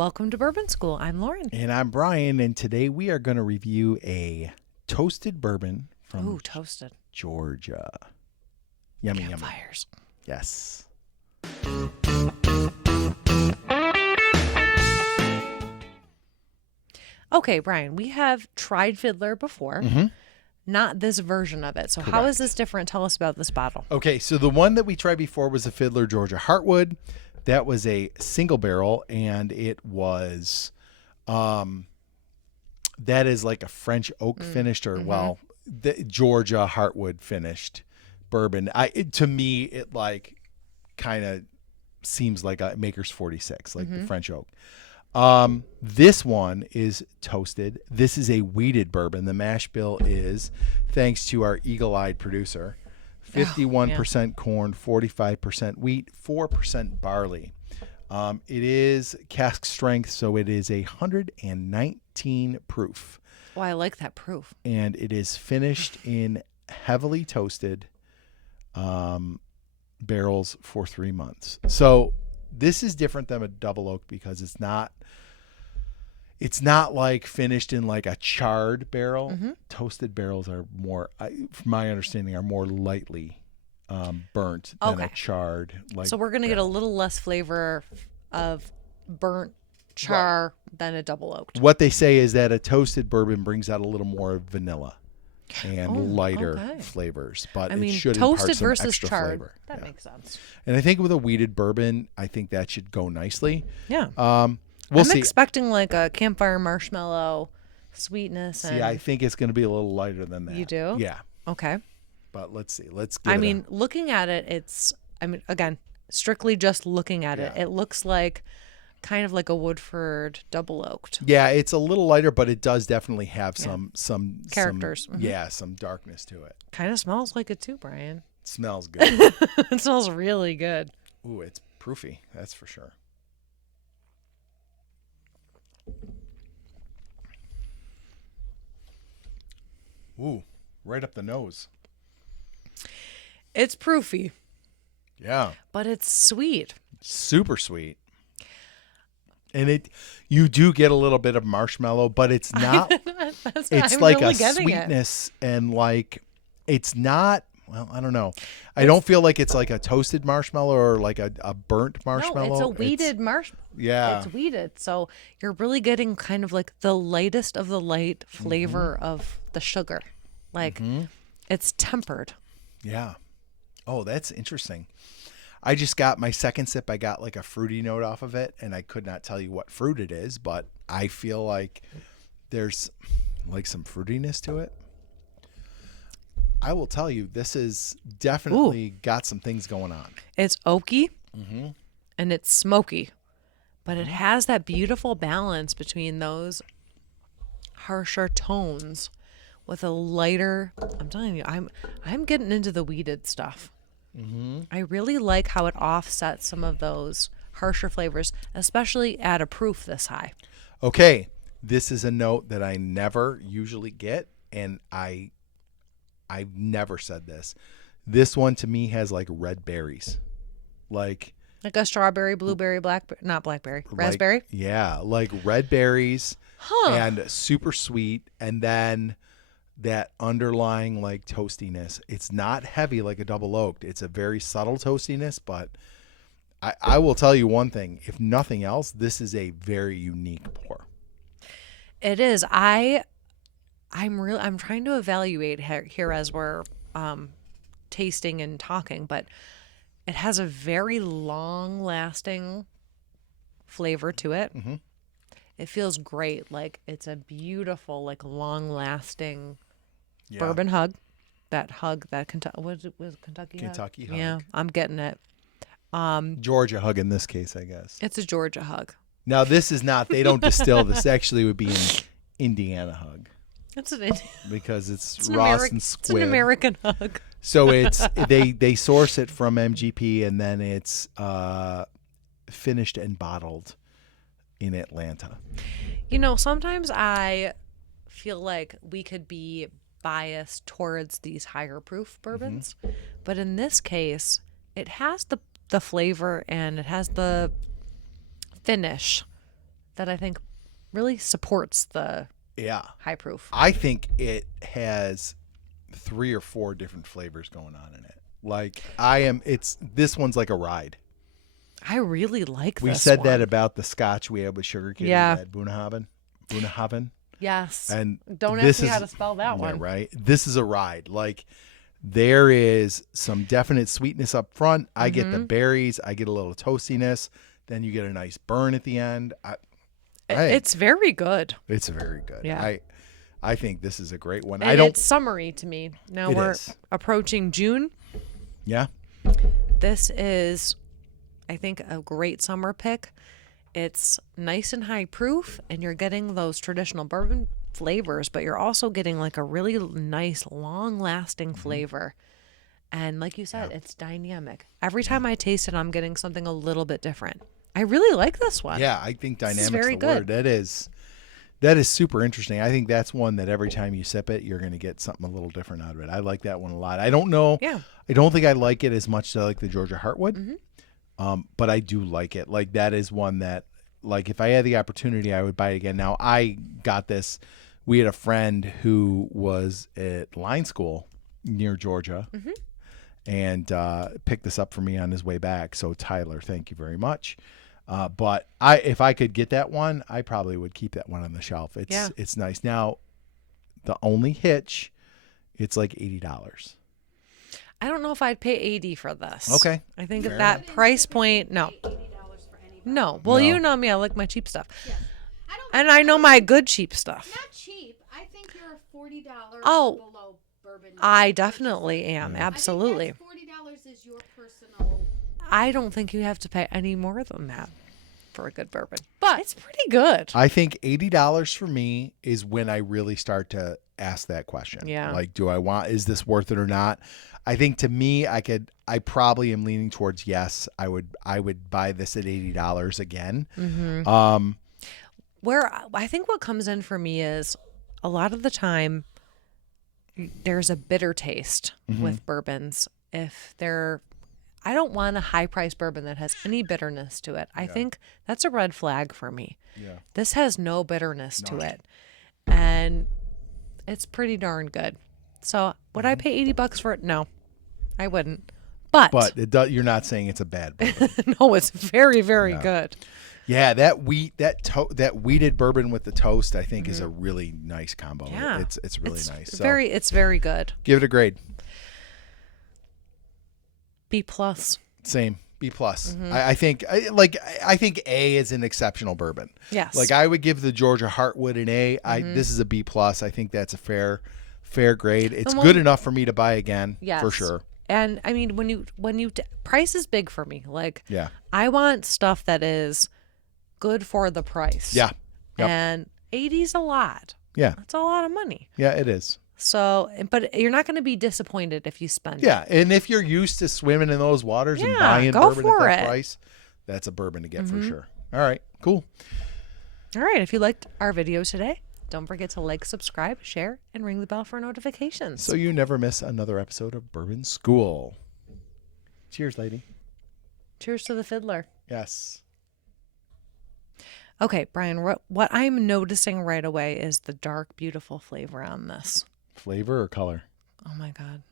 Welcome to Bourbon School. I'm Lauren. And I'm Brian, and today we are going to review a toasted bourbon from Toasted. Georgia. Yummy, yummy. Campfires. Yes. Okay, Brian, we have tried Fiddler before, Mm-hmm. not this version of it. So how Correct. is this different? Tell us about this bottle. Okay, so the one that we tried before was a Fiddler Georgia Heartwood. That was a single barrel, and it was, that is like a French oak finished, or the Georgia Heartwood finished bourbon. To me, it like kind of seems like a Maker's 46, like the French oak. This one is toasted. This is a wheated bourbon. The mash bill is, thanks to our eagle-eyed producer, 51% corn, 45% wheat, 4% barley. It is cask strength, so it is 119 proof. Oh, I like that proof. And it is finished in heavily toasted barrels for 3 months. So this is different than a double oak because it's not like finished in like a charred barrel. Toasted barrels are more, from my understanding, are more lightly burnt than a charred. So we're going to get a little less flavor of burnt char than a double oaked. What they say is that a toasted bourbon brings out a little more vanilla and lighter flavors, but it should impart toasted some versus extra charred. flavor. That makes sense. And I think with a wheated bourbon, I think that should go nicely. Yeah. We'll I'm see. expecting like a campfire marshmallow sweetness. See, I think it's going to be a little lighter than that. You do? Yeah. Okay. But let's see. Let's get looking at it, again, strictly just looking at it, it looks like kind of like a Woodford double oaked. Yeah, it's a little lighter, but it does definitely have some characters. Some darkness to it. Kind of smells like it too, Brian. It smells good. It smells really good. Ooh, it's proofy. That's for sure. Ooh, right up the nose. It's proofy. Yeah. But it's sweet. Super sweet. And you do get a little bit of marshmallow, but it's not, it's I'm like really a getting sweetness and like, it's not, well, I don't know. I don't feel like it's like a toasted marshmallow or like a burnt marshmallow. No, it's a wheated marshmallow. Yeah. It's wheated. So you're really getting kind of like the lightest of the light flavor of the sugar. Like it's tempered. Yeah. Oh, that's interesting. I just got my second sip. I got like a fruity note off of it, and I could not tell you what fruit it is, but I feel like there's like some fruitiness to it. I will tell you, this is definitely got some things going on. It's oaky and it's smoky, but it has that beautiful balance between those harsher tones with a lighter. I'm telling you, I'm getting into the wheated stuff. I really like how it offsets some of those harsher flavors, especially at a proof this high. Okay, this is a note that I never usually get, and I've never said this. This one to me has like red berries, like a strawberry, blueberry, not blackberry, raspberry. Like, yeah, like red berries and super sweet, and then that underlying like toastiness. It's not heavy like a double oaked. It's a very subtle toastiness, but I will tell you one thing. If nothing else, this is a very unique pour. It is. I'm trying to evaluate here as we're tasting and talking, but it has a very long lasting flavor to it. It feels great. Like it's a beautiful, like long lasting bourbon hug. That Kentucky, was Kentucky hug? Yeah, I'm getting it. Georgia hug in this case, I guess. It's a Georgia hug. Now this is not, they don't distill this. Actually would be an Indiana hug. It's an because it's Ross and Squib. It's an American hug. So it's they source it from MGP, and then it's finished and bottled in Atlanta. You know, sometimes I feel like we could be biased towards these higher proof bourbons, but in this case, it has the flavor and it has the finish that I think really supports the Yeah. high proof. I think it has 3 or 4 different flavors going on in it. Like this one's like a ride. I really like We this said one. that about the scotch we had with Sugar Kitty Yeah. at Bunnahabhain. Yes. And Don't this ask me is, how to spell that yeah, one. right? This is a ride. Like there is some definite sweetness up front. I get the berries. I get a little toastiness. Then you get a nice burn at the end. It's very good. It's very good. Yeah. I think this is a great one. And it's summery to me. Now It we're is. approaching June. Yeah. This is, I think, a great summer pick. It's nice and high proof, and you're getting those traditional bourbon flavors, but you're also getting like a really nice, long-lasting flavor. And like you said, it's dynamic. Every time I taste it, I'm getting something a little bit different. I really like this one. Yeah, I think This is dynamic's very the good. word. That is super interesting. I think that's one that every time you sip it, you're going to get something a little different out of it. I like that one a lot. I don't know. Yeah. I don't think I like it as much as I like the Georgia Heartwood, but I do like it. Like that is one that, like, if I had the opportunity, I would buy it again. Now, I got this. We had a friend who was at line school near Georgia and picked this up for me on his way back. So, Tyler, thank you very much. But if I could get that one, I probably would keep that one on the shelf. It's nice. Now, the only hitch, it's like $80. I don't know if I'd pay 80 for this. Okay. I think Fair at that price point, no. No. Well, No. you know me. I like my cheap stuff. Yes. I don't. And I know my good cheap stuff. Not cheap. I think you're a $40 Oh, or below bourbon. I definitely am. I Absolutely. think that's $40 is your personal. I don't think you have to pay any more than that for a good bourbon. But it's pretty good. I think $80 for me is when I really start to ask that question. Yeah. Like, is this worth it or not? I think to me, I probably am leaning towards yes. I would buy this at $80 again. Where I think what comes in for me is a lot of the time there's a bitter taste with bourbons. I don't want a high priced bourbon that has any bitterness to it. I think that's a red flag for me. Yeah. This has no bitterness to it. And it's pretty darn good. So would I pay $80 for it? No, I wouldn't. But you're not saying it's a bad bourbon. no, it's very, very good. Yeah, that wheated bourbon with the toast, I think, is a really nice combo. Yeah. It's really nice. So It's very good. give it a grade. B plus. Same. B plus. I think A is an exceptional bourbon. Yes. Like I would give the Georgia Heartwood an A. This is a B plus. I think that's a fair grade. It's good enough for me to buy again. Yes. For sure. And I mean, price is big for me. Like, Yeah. I want stuff that is good for the price. Yeah. Yep. And 80's a lot. Yeah. That's a lot of money. Yeah, it is. So, but you're not going to be disappointed if you spend Yeah, it. and if you're used to swimming in those waters and Yeah, buying go bourbon for at that it. price, that's a bourbon to get for sure. All right, cool. All right. If you liked our video today, don't forget to like, subscribe, share, and ring the bell for notifications. So you never miss another episode of Bourbon School. Cheers, lady. Cheers to the fiddler. Yes. Okay, Brian, what I'm noticing right away is the dark, beautiful flavor on this. Flavor or color? Oh my God.